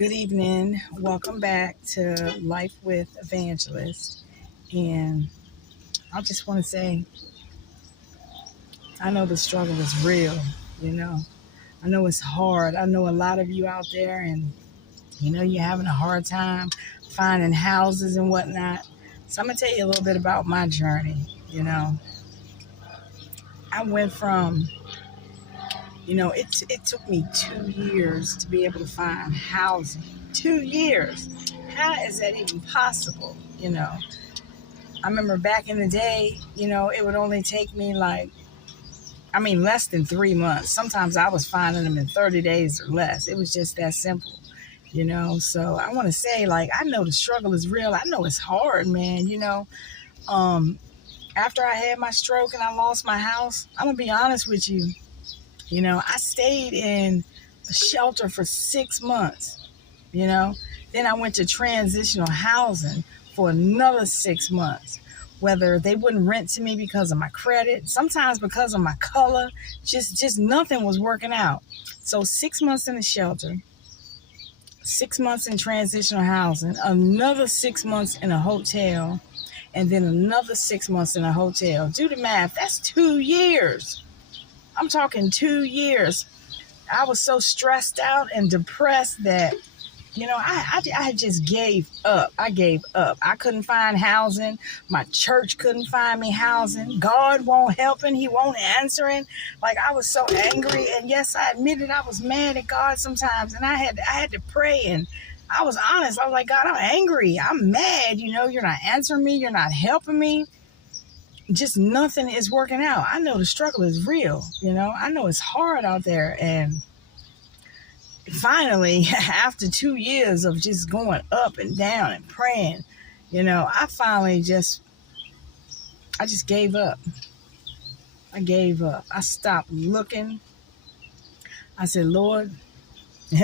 Good evening. Welcome back to Life with Evangelist. And I just want to say, I know the struggle is real, you know. I know it's hard. I know a lot of you out there, and you're having a hard time finding houses and whatnot. So I'm going to tell you a little bit about my journey. I went from, it took me 2 years to be able to find housing. 2 years. How is that even possible? I remember back in the day, it would only take me less than 3 months. Sometimes I was finding them in 30 days or less. It was just that simple, So I want to say, I know the struggle is real. I know it's hard, man, After I had my stroke and I lost my house, I'm going to be honest with you. I stayed in a shelter for 6 months, Then I went to transitional housing for another 6 months. Whether they wouldn't rent to me because of my credit, sometimes because of my color, just nothing was working out. So 6 months in the shelter, 6 months in transitional housing, another 6 months in a hotel, and then another 6 months in a hotel. Do the math, that's 2 years. I'm talking 2 years. I was so stressed out and depressed that, I just gave up. I gave up. I couldn't find housing. My church couldn't find me housing. God won't helping. He won't answering. I was so angry. And yes, I admitted I was mad at God sometimes. And I had to pray. And I was honest. I was like, God, I'm angry. I'm mad. You're not answering me. You're not helping me. Just nothing is working out. I know the struggle is real. I know it's hard out there. And finally, after 2 years of just going up and down and praying, I finally just gave up. I gave up. I stopped looking. I said, Lord,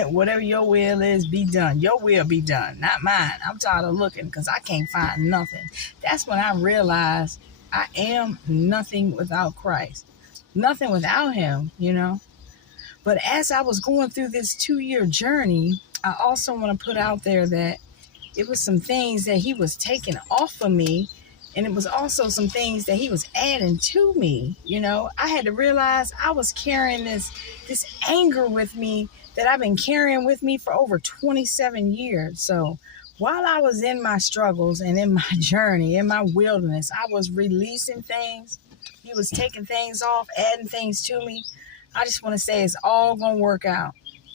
whatever your will is, be done. Your will be done, not mine. I'm tired of looking because I can't find nothing. That's when I realized I am nothing without Christ. Nothing without him, But as I was going through this 2-year journey, I also want to put out there that it was some things that he was taking off of me, and it was also some things that he was adding to me. I had to realize I was carrying this anger with me that I've been carrying with me for over 27 years. So while I was in my struggles and in my journey, in my wilderness, I was releasing things. He was taking things off, adding things to me. I just want to say it's all going to work out.